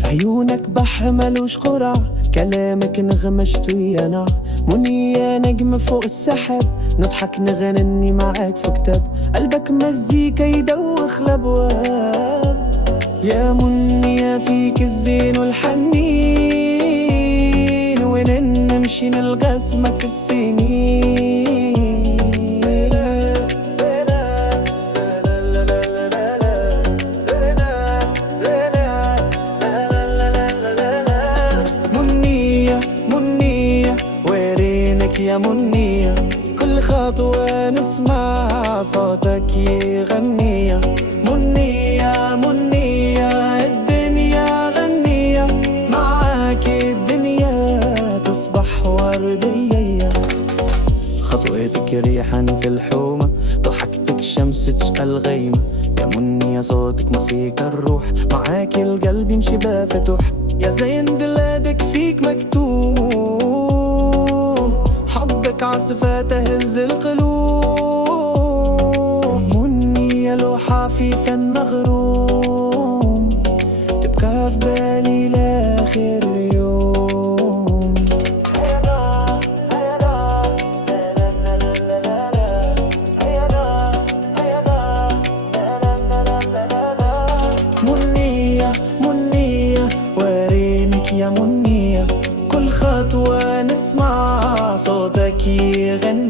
في عيونك بحر ملوش قرع، كلامك نغمة شتوية نع منية نجم فوق السحاب، نضحك نغني معاك في كتاب، قلبك مزيكا يدوخ الأبواب. يا منية فيك الزين والحنين، ونمشي نلقى اسمك في السنين. منية منية ورينك يا منية، كل خطوة نسمع صوتك يغنية. منية منية الدنيا غنية، معاك الدنيا تصبح وردية. خطوتك ريحا في الحومة، ضحكتك شمس تشقى الغيمة. يا منية صوتك موسيقى الروح، معاك القلب يمشي بفتوح. يا زين بلادك فيك مكتوب، حبك عاصفة تهز القلوب. منية لوحة في فن مغروم، تبقى في بالي لآخر يوم. منية منية ورينك يا منية، كل خطوة نسمع صوتك يغني.